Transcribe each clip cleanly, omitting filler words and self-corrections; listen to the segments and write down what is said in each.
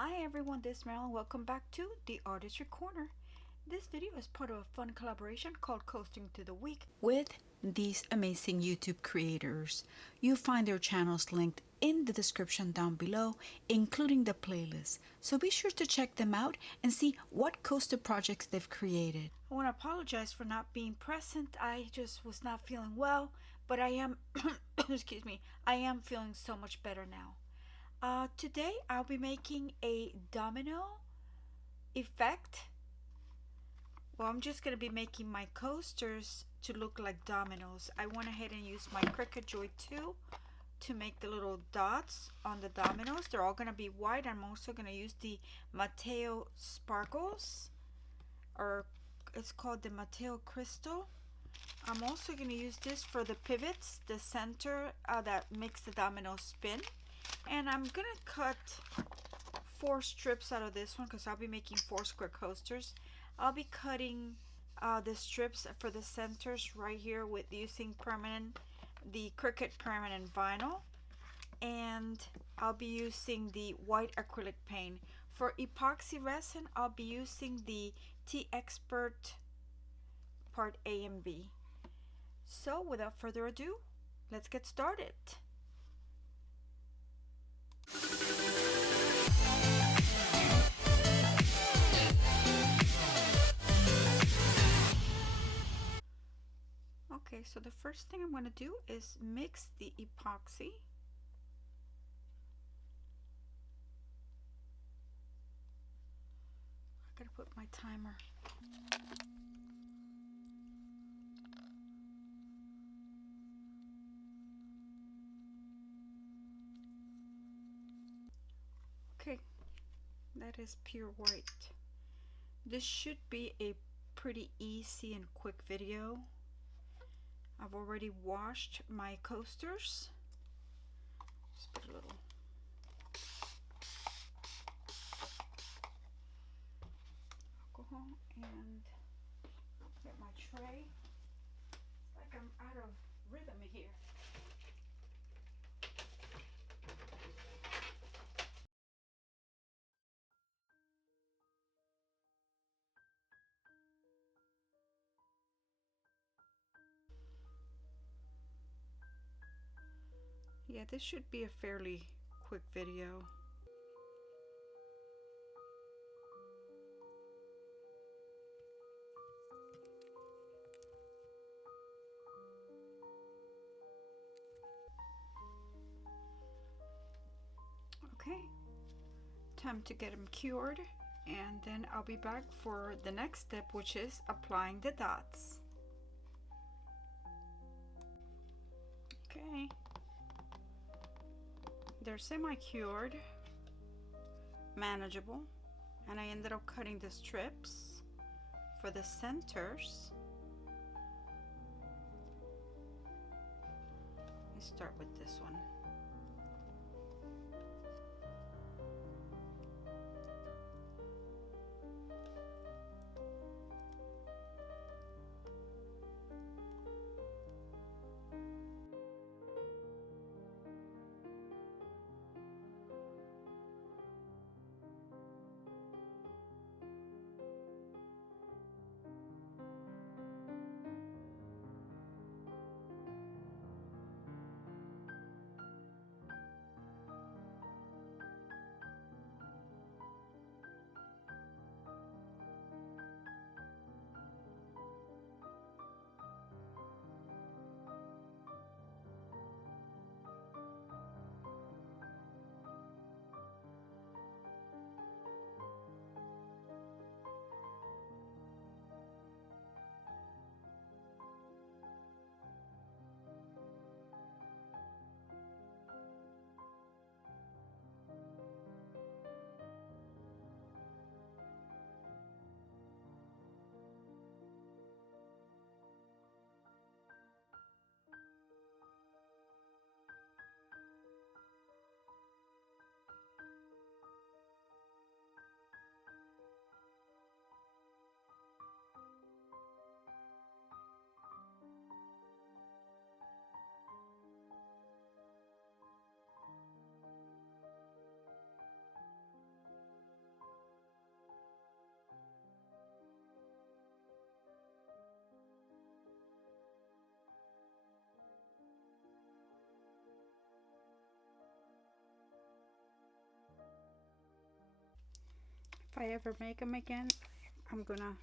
Hi everyone, this is Marilyn. Welcome back to the Artistry Corner. This video is part of a fun collaboration called Coasting to the Week with these amazing YouTube creators. You'll find their channels linked in the description down below, including the playlist. So be sure to check them out and see what coaster projects they've created. I want to apologize for not being present. I just was not feeling well, but I am, excuse me, I am feeling so much better now. Today I'll be making a domino effect. Well, I'm just going to be making my coasters to look like dominoes. I went ahead and used my Cricut Joy 2 to make the little dots on the dominoes. They're all going to be white. I'm also going to use the Mateo Sparkles, or it's called the Mateo Crystal. I'm also going to use this for the pivots, the center that makes the domino spin. And I'm going to cut 4 strips out of this one because I'll be making 4 square coasters. I'll be cutting the strips for the centers right here with using the Cricut permanent vinyl. And I'll be using the white acrylic paint. For epoxy resin, I'll be using the T-Expert Part A and B. So without further ado, let's get started. Okay, so the first thing I'm going to do is mix the epoxy. I gotta put my timer. Okay, that is pure white. This should be a pretty easy and quick video. I've already washed my coasters. Just put a little alcohol and get my tray. It's like I'm out of rhythm here. Yeah, this should be a fairly quick video. Okay, time to get them cured, and then I'll be back for the next step, which is applying the dots. Okay, they're semi-cured, manageable, and I ended up cutting the strips for the centers. Let me start with this one. I ever make them again, I'm gonna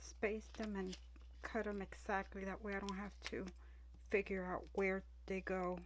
space them and cut them exactly, that way I don't have to figure out where they go.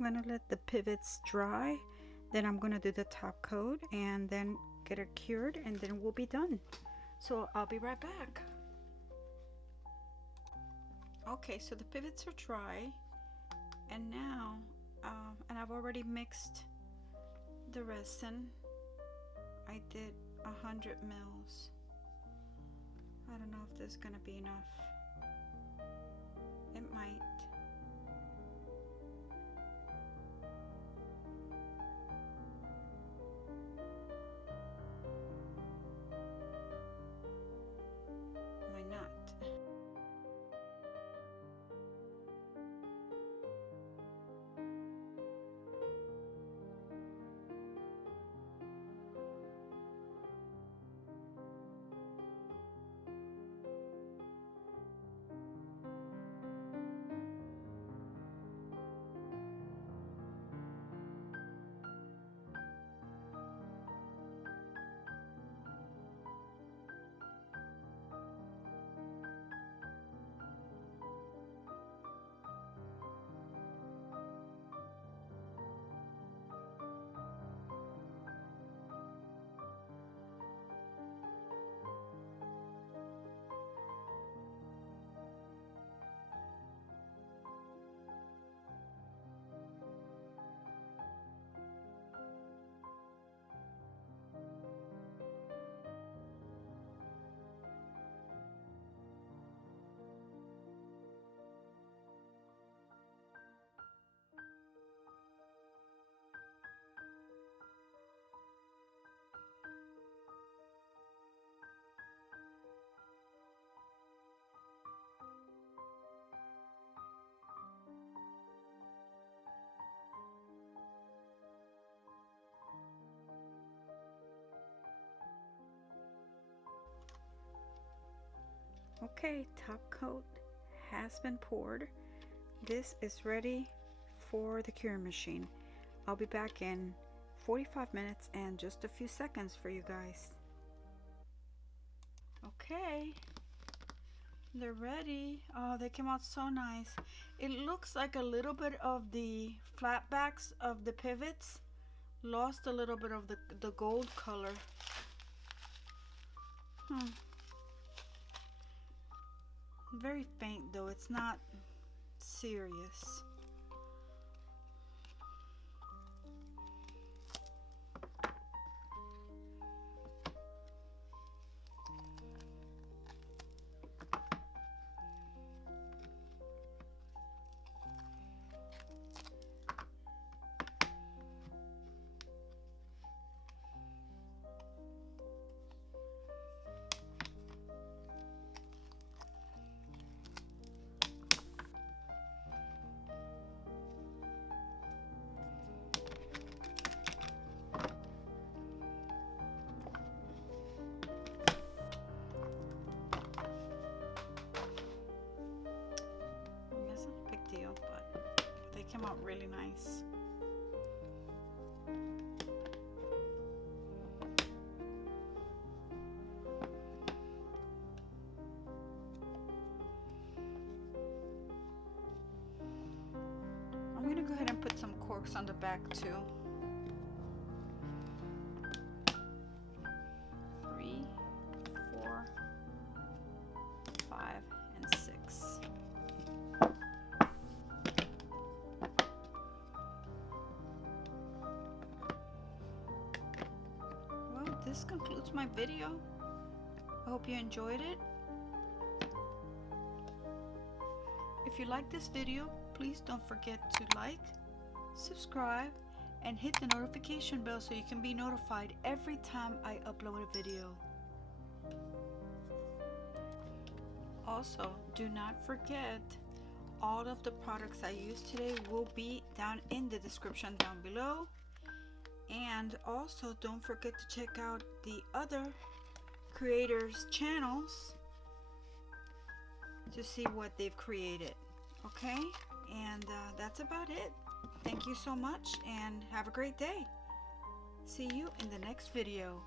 I'm gonna let the pivots dry, then I'm gonna do the top coat and then get it cured, and then we'll be done. So I'll be right back. Okay, so the pivots are dry, and now and I've already mixed the resin. I did 100 mils. I don't know if this is gonna be enough. It might. Might not. Okay, top coat has been poured. This is ready for the curing machine. I'll be back in 45 minutes and just a few seconds for you guys. Okay, they're ready. Oh, they came out so nice. It looks like a little bit of the flat backs of the pivots lost a little bit of the gold color. Very faint though, it's not serious. Deal, but they came out really nice. I'm gonna go ahead and put some corks on the back too. 3, 4, 5, and 6. This concludes my video. I hope you enjoyed it. If you like this video, please don't forget to like, subscribe, and hit the notification bell so you can be notified every time I upload a video. Also, do not forget, all of the products I used today will be down in the description down below. And also don't forget to check out the other creators' channels to see what they've created. Okay, and that's about it. Thank you so much and have a great day. See you in the next video.